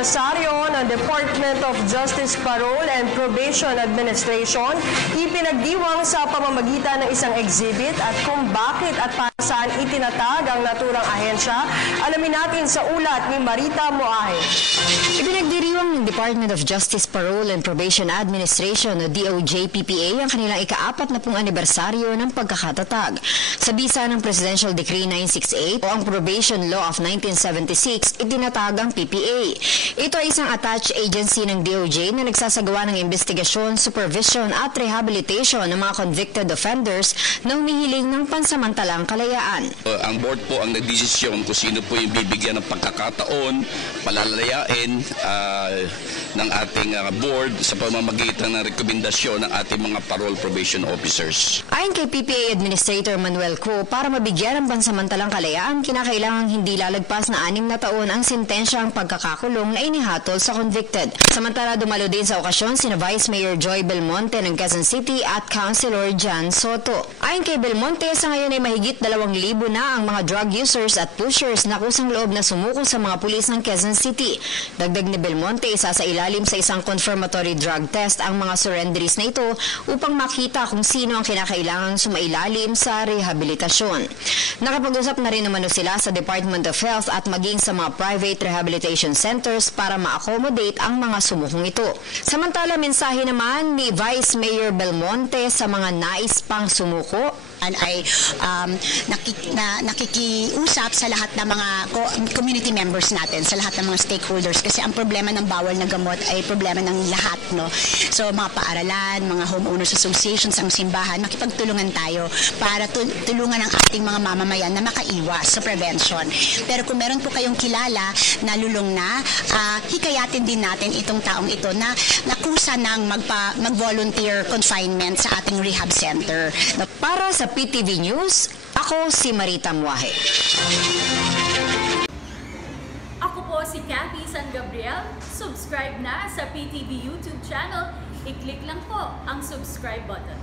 anibersaryo ng Department of Justice Parole and Probation Administration, ipinagdiwang sa pamamagitan ng isang exhibit at kung bakit at para saan itinatag ang naturang ahensya, alamin natin sa ulat ni Marita Moahe. Ipinagdiriwang ng Department of Justice Parole and Probation Administration o DOJ-PPA ang kanilang ika-40 anibersaryo ng pagkakatatag. Sa bisa ng Presidential Decree 968 o ang Probation Law of 1976, itinatag ang PPA. Ito ay isang attached agency ng DOJ na nagsasagawa ng investigasyon, supervision at rehabilitation ng mga convicted offenders na humihiling ng pansamantalang kalayaan. Ang board po ang nagdesisyon kung sino po yung bibigyan ng pagkakataon, palalayain ng ating board sa pamamagitan ng rekomendasyon ng ating mga parole probation officers. Ayon kay PPA Administrator Manuel Co, para mabigyan ng pansamantalang kalayaan, kinakailangang hindi lalagpas na 6 na taon ang sentensyang pagkakakulong na inihatol sa convicted. Samantala, dumalo din sa okasyon sina Vice Mayor Joy Belmonte ng Quezon City at Councilor Jan Soto. Ayon kay Belmonte, sa ngayon ay mahigit 2,000 na ang mga drug users at pushers na kusang loob na sumuko sa mga pulis ng Quezon City. Dagdag ni Belmonte, isa sa ilalim sa isang confirmatory drug test ang mga surrenderies na ito upang makita kung sino ang kinakailangang sumailalim sa rehabilitasyon. Nakapag-usap na rin naman sila sa Department of Health at maging sa mga private rehabilitation centers para ma-accommodate ang mga sumukong ito. Samantala, mensahe naman ni Vice Mayor Belmonte sa mga nais pang sumuko ay nakikiusap sa lahat ng mga community members natin, sa lahat ng mga stakeholders, kasi ang problema ng bawal na gamot ay problema ng lahat, no? So mga paaralan, mga homeowners associations, ang simbahan, makipagtulungan tayo para tulungan ang ating mga mamamayan na makaiwas sa prevention. Pero kung meron po kayong kilala na lulong na, hikayatin din natin itong taong ito na nakusa ng mag-volunteer confinement sa ating rehab center. Para sa PTV News, ako si Marita Moahe. Ako po si Cathy San Gabriel. Subscribe na sa PTV YouTube channel. I-click lang po ang subscribe button.